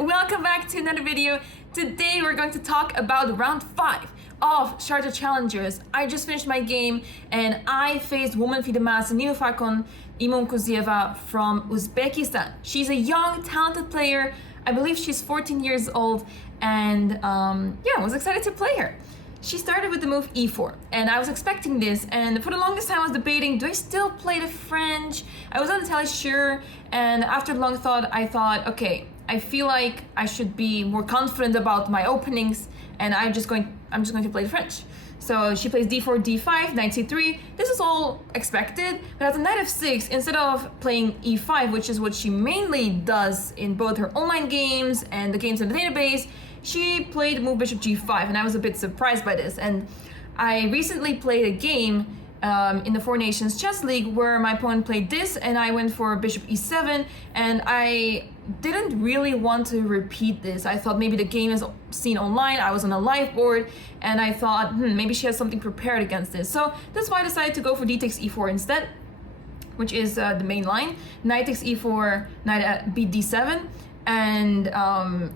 welcome back to another video. Today we're going to talk about round 5 of Sharjah Challengers. I just finished my game and I faced woman FIDE master Nilufarkhon Imomkuzieva from Uzbekistan. She's a young, talented player. I believe she's 14 years old and yeah, I was excited to play her. She started with the move e4 and I was expecting this, and for the longest time I was debating, do I still play the French? I wasn't entirely sure, and after long thought I thought, okay, I feel like I should be more confident about my openings and I'm just going to play the French. So she plays d4, d5, knight c3. This is all expected, but at the knight f6, instead of playing e5, which is what she mainly does in both her online games and the games in the database, she played move bishop g5, and I was a bit surprised by this. And I recently played a game in the Four Nations Chess League where my opponent played this and I went for bishop e7, and I didn't really want to repeat this. I thought maybe the game is seen online, I was on a live board, and I thought maybe she has something prepared against this. So that's why I decided to go for d takes e4 instead, which is the main line. Knight takes e4, knight beat d7. And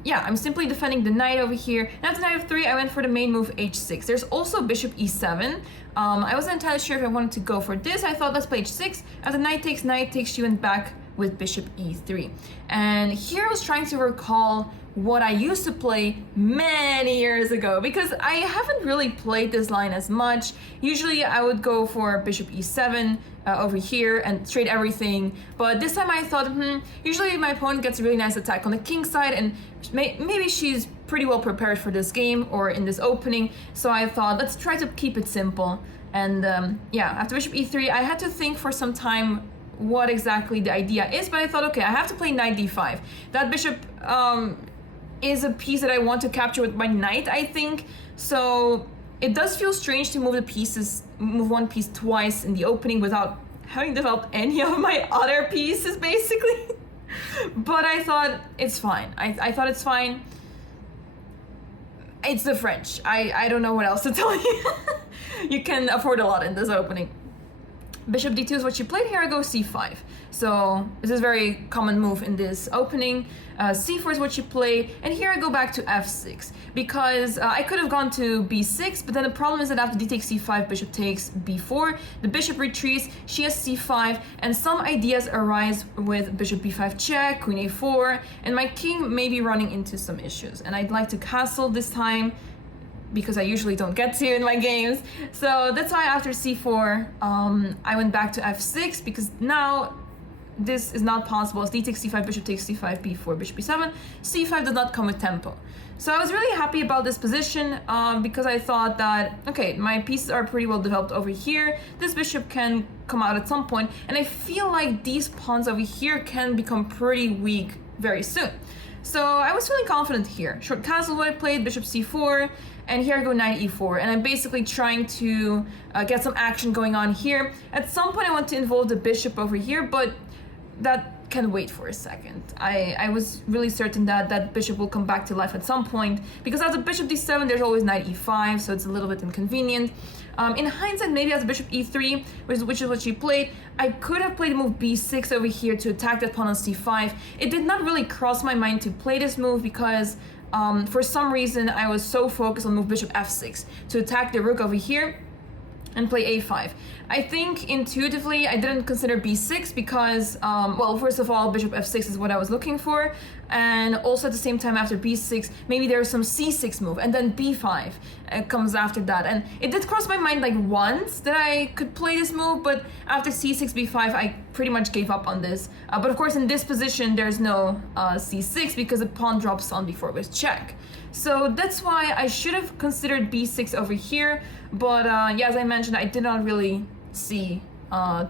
yeah, I'm simply defending the knight over here. And after knight f3, I went for the main move h6. There's also bishop e7. I wasn't entirely sure if I wanted to go for this. I thought let's play h6. After knight takes, she went back with bishop e3. And here I was trying to recall what I used to play many years ago, because I haven't really played this line as much. Usually I would go for bishop e7 over here and trade everything, but this time I thought, usually my opponent gets a really nice attack on the king side, and maybe she's pretty well prepared for this game or in this opening, so I thought let's try to keep it simple. And yeah, after bishop e3 I had to think for some time what exactly the idea is, but I thought, okay, I have to play knight d5. That bishop is a piece that I want to capture with my knight, I think. So it does feel strange to move one piece twice in the opening without having developed any of my other pieces, basically. But I thought it's fine. I thought it's fine. It's the French. I don't know what else to tell you. You can afford a lot in this opening. Bishop d2 is what she played. Here I go c5. So this is a very common move in this opening. c4 is what she played, and here I go back to f6 because I could have gone to b6, but then the problem is that after d takes c5, bishop takes b4, the bishop retreats, she has c5, and some ideas arise with bishop b5 check, queen a4, and my king may be running into some issues, and I'd like to castle this time because I usually don't get to in my games. So that's why after c4, I went back to f6, because now this is not possible. It's d takes c5, bishop takes c5, b4, bishop b7. c5 does not come with tempo. So I was really happy about this position because I thought that, okay, my pieces are pretty well developed over here. This bishop can come out at some point, and I feel like these pawns over here can become pretty weak very soon. So I was feeling confident here. Short castle what I played, bishop c4, and here I go knight e4, and I'm basically trying to get some action going on here. At some point I want to involve the bishop over here, but that can wait for a second. I was really certain that that bishop will come back to life at some point, because after bishop d7 there's always knight e5, so it's a little bit inconvenient. In hindsight, maybe as bishop e3, which is what she played, I could have played the move b6 over here to attack that pawn on c5. It did not really cross my mind to play this move because for some reason I was so focused on move bishop f6 to attack the rook over here and play a5. I think intuitively I didn't consider b6 because, well, first of all, bishop f6 is what I was looking for, and also at the same time after b6, maybe there's some c6 move, and then b5 comes after that. And it did cross my mind like once that I could play this move, but after c6, b5, I pretty much gave up on this. But of course in this position there's no c6 because the pawn drops on b4 with check. So that's why I should have considered b6 over here, but yeah, as I mentioned, I did not really see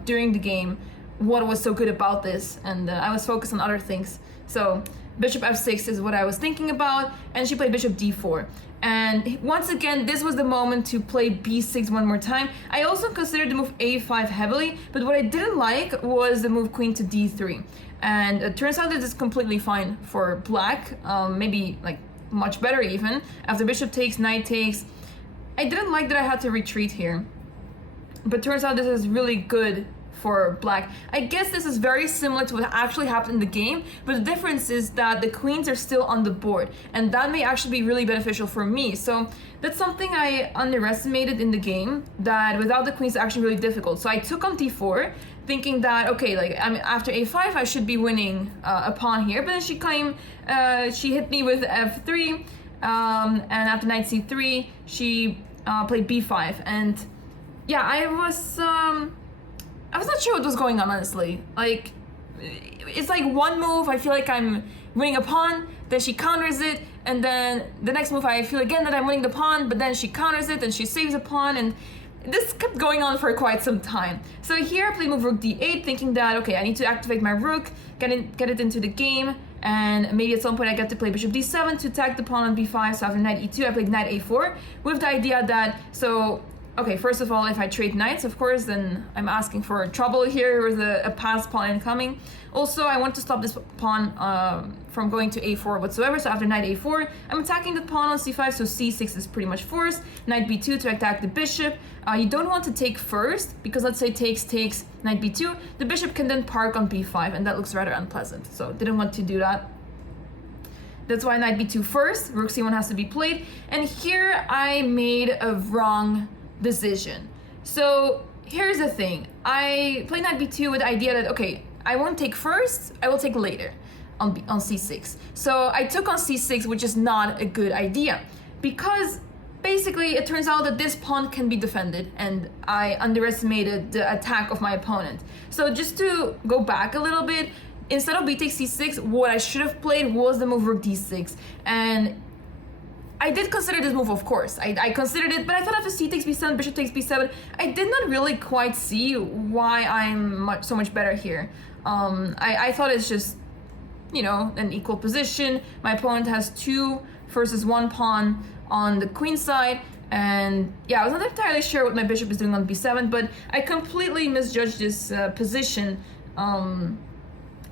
during the game what was so good about this, and I was focused on other things. So bishop f6 is what I was thinking about, and she played bishop d4. And once again, this was the moment to play b6 one more time. I also considered the move a5 heavily, but what I didn't like was the move queen to d3. And it turns out that this is completely fine for black, maybe like much better even. After bishop takes, knight takes, I didn't like that I had to retreat here, but turns out this is really good for black. I guess this is very similar to what actually happened in the game, but the difference is that the queens are still on the board, and that may actually be really beneficial for me. So that's something I underestimated in the game, that without the queens it's actually really difficult. So I took on d4, thinking that, okay, like, I mean, after a5 I should be winning a pawn here, but then she hit me with f3, and after knight c3 she played b5, and yeah, I was not sure what was going on, honestly. Like, it's like one move I feel like I'm winning a pawn, then she counters it, and then the next move I feel again that I'm winning the pawn, but then she counters it and she saves a pawn, and this kept going on for quite some time. So here I played move rook d8, thinking that, okay, I need to activate my rook, get it into the game, and maybe at some point I get to play bishop d7 to attack the pawn on b5. So after knight e2 I played knight a4 with the idea that, so okay, first of all, if I trade knights, of course, then I'm asking for trouble here with a passed pawn incoming. Also, I want to stop this pawn from going to a4 whatsoever. So after knight a4, I'm attacking the pawn on c5, so c6 is pretty much forced. Knight b2 to attack the bishop. You don't want to take first, because let's say takes, knight b2. The bishop can then park on b5, and that looks rather unpleasant. So didn't want to do that. That's why knight b2 first, rook c1 has to be played. And here I made a wrong decision. So here's the thing. I played knight b2 with the idea that, okay, I won't take first, I will take later on c6. So I took on c6, which is not a good idea, because basically it turns out that this pawn can be defended, and I underestimated the attack of my opponent. So just to go back a little bit, instead of b takes c6, what I should have played was the move rook d6, and I did consider this move, of course. I considered it, but I thought after c takes b7, bishop takes b7, I did not really quite see why I'm so much better here. I thought it's just, you know, an equal position. My opponent has 2 versus 1 pawn on the queen side, and yeah, I was not entirely sure what my bishop is doing on b7, but I completely misjudged this position.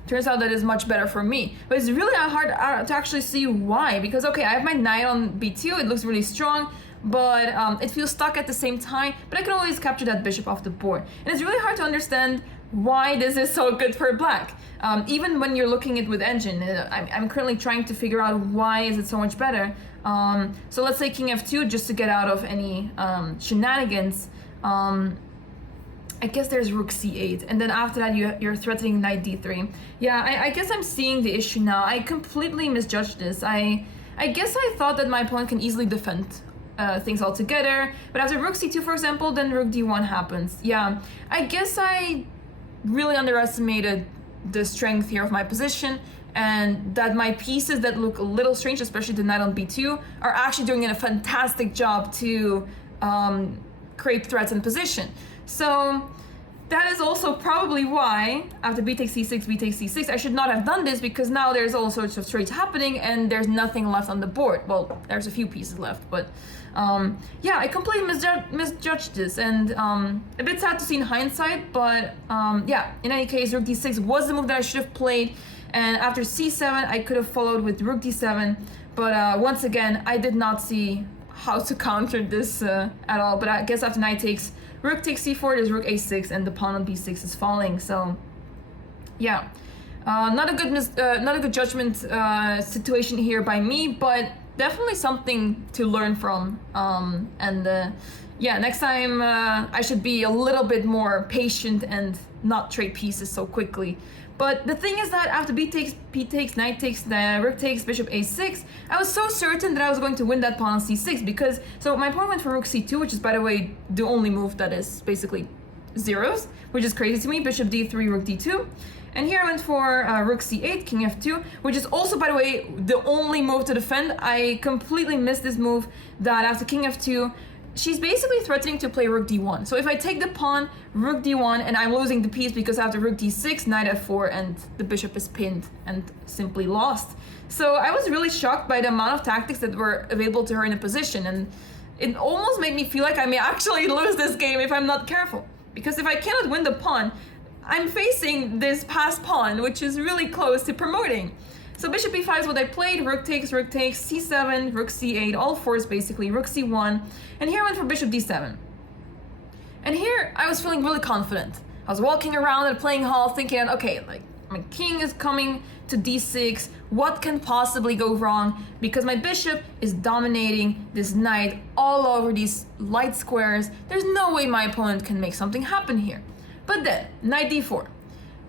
Turns out that is much better for me, but it's really hard to actually see why, because okay, I have my knight on b2, it looks really strong, but it feels stuck at the same time, but I can always capture that bishop off the board, and it's really hard to understand why this is so good for black. Even when you're looking at it with engine, I'm currently trying to figure out why is it so much better. So let's say king f2, just to get out of any shenanigans. I guess there's rook c8, and then after that you're threatening knight d3. Yeah, I guess I'm seeing the issue now. I completely misjudged this. I guess I thought that my opponent can easily defend things altogether, but after rook c2, for example, then rook d1 happens. Yeah, I guess I really underestimated the strength here of my position, and that my pieces that look a little strange, especially the knight on b2, are actually doing a fantastic job to create threats in position. So that is also probably why after b takes c6, b takes c6, I should not have done this, because now there's all sorts of trades happening and there's nothing left on the board. Well, there's a few pieces left, but yeah, I completely misjudged this, and a bit sad to see in hindsight, but yeah, in any case, rook d6 was the move that I should have played, and after c7 I could have followed with rook d7, but once again I did not see how to counter this at all. But I guess after knight takes, rook takes c4, there's rook a6, and the pawn on b6 is falling. So yeah, not a good judgment situation here by me, but definitely something to learn from. And yeah, next time I should be a little bit more patient and not trade pieces so quickly. But the thing is that after b takes, knight takes, rook takes, bishop a6, I was so certain that I was going to win that pawn on c6, because, so my pawn went for rook c2, which is, by the way, the only move that is basically zeros, which is crazy to me, bishop d3, rook d2. And here I went for rook c8, king f2, which is also, by the way, the only move to defend. I completely missed this move, that after king f2, she's basically threatening to play rook d1. So if I take the pawn, rook d1, and I'm losing the piece, because after rook d6, knight f4, and the bishop is pinned and simply lost. So I was really shocked by the amount of tactics that were available to her in a position, and it almost made me feel like I may actually lose this game if I'm not careful. Because if I cannot win the pawn, I'm facing this passed pawn, which is really close to promoting. So bishop b5 is what I played, rook takes, c7, rook c8, all fours basically, rook c1, and here I went for bishop d7. And here I was feeling really confident. I I was walking around the playing hall thinking, okay, like my king is coming to d6. What can possibly go wrong? Because my bishop is dominating this knight all over these light squares. There's no way my opponent can make something happen here. But then, knight d4.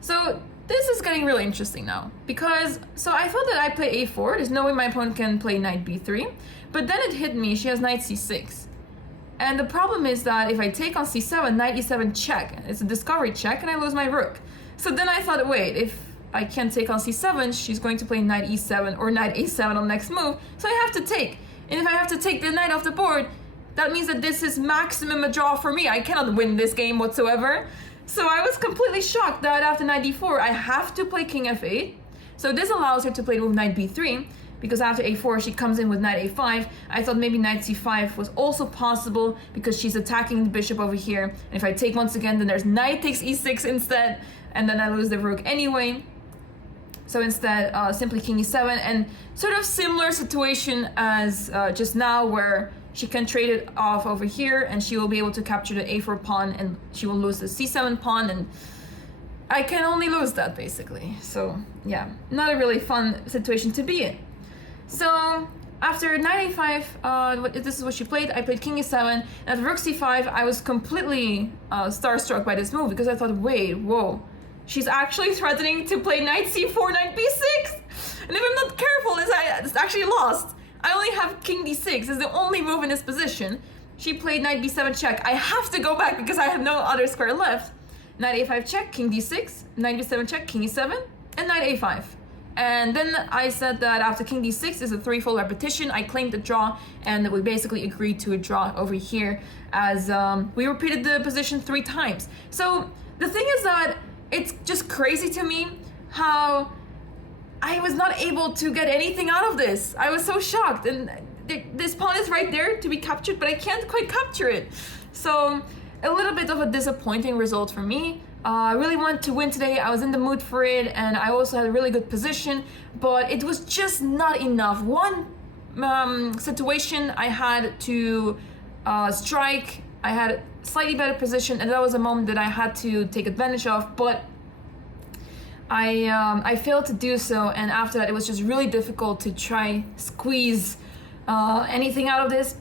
So this is getting really interesting now. Because, so I thought that I play a4. There's no way my opponent can play knight b3. But then it hit me, she has knight c6. And the problem is that if I take on c7, knight e7 check. It's a discovery check and I lose my rook. So then I thought, wait, if I can't take on c7, she's going to play knight e7 or knight a7 on next move, so I have to take. And if I have to take the knight off the board, that means that this is maximum a draw for me. I cannot win this game whatsoever. So I was completely shocked that after knight d4, I have to play king f8. So this allows her to play the move knight b3, because after a4, she comes in with knight a5. I thought maybe knight c5 was also possible because she's attacking the bishop over here. And if I take once again, then there's knight takes e6 instead, and then I lose the rook anyway. So instead, simply king e7, and sort of similar situation as just now, where she can trade it off over here and she will be able to capture the a4 pawn and she will lose the c7 pawn, and I can only lose that basically. So yeah, not a really fun situation to be in. So after knight a5, this is what she played. I played king e7, and at rook c5, I was completely starstruck by this move because I thought, wait, whoa. She's actually threatening to play knight c4, knight b6. And if I'm not careful, it's actually lost. I only have king d6. It's the only move in this position. She played knight b7 check. I have to go back because I have no other square left. Knight a5 check, king d6, knight b7 check, king e7, and knight a5. And then I said that after king d6 is a threefold repetition. I claimed the draw, and we basically agreed to a draw over here as we repeated the position 3 times. So the thing is that it's just crazy to me how I was not able to get anything out of this. I was so shocked, and this pawn is right there to be captured, but I can't quite capture it. So a little bit of a disappointing result for me. I really wanted to win today. I was in the mood for it, and I also had a really good position, but it was just not enough. One situation I had to strike, I had slightly better position, and that was a moment that I had to take advantage of, but I failed to do so, and after that it was just really difficult to try squeeze anything out of this.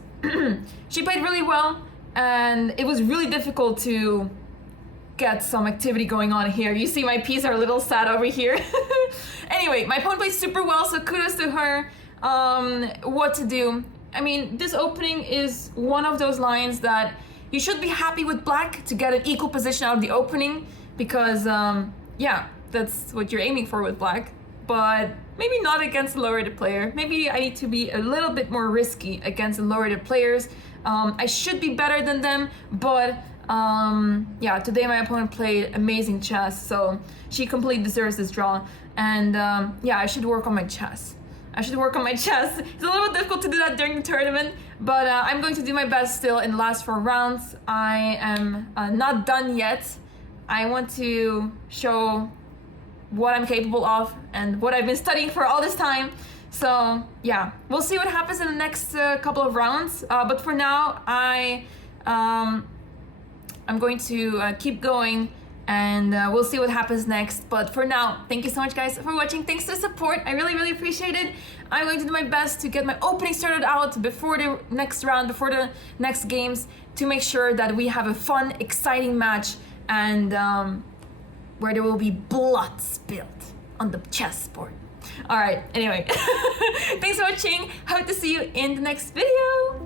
She played really well, and it was really difficult to get some activity going on here. You see my piece are a little sad over here. Anyway, my opponent played super well, so kudos to her. What to do? I mean, this opening is one of those lines that you should be happy with black to get an equal position out of the opening, because yeah, that's what you're aiming for with black, but maybe not against a low-rated player. Maybe I need to be a little bit more risky against the low-rated players. I should be better than them, but yeah, today my opponent played amazing chess, so she completely deserves this draw, and yeah, I should work on my chess. It's a little bit difficult to do that during the tournament, but I'm going to do my best still in the last 4 rounds. I am not done yet. I want to show what I'm capable of and what I've been studying for all this time. So yeah, we'll see what happens in the next couple of rounds. But for now, I'm going to keep going, and we'll see what happens next. But for now, thank you so much guys for watching. Thanks for the support. I really, really appreciate it. I'm going to do my best to get my opening started out before the next round, before the next games, to make sure that we have a fun, exciting match, and where there will be blood spilled on the chessboard. All right, anyway, thanks for watching. Hope to see you in the next video.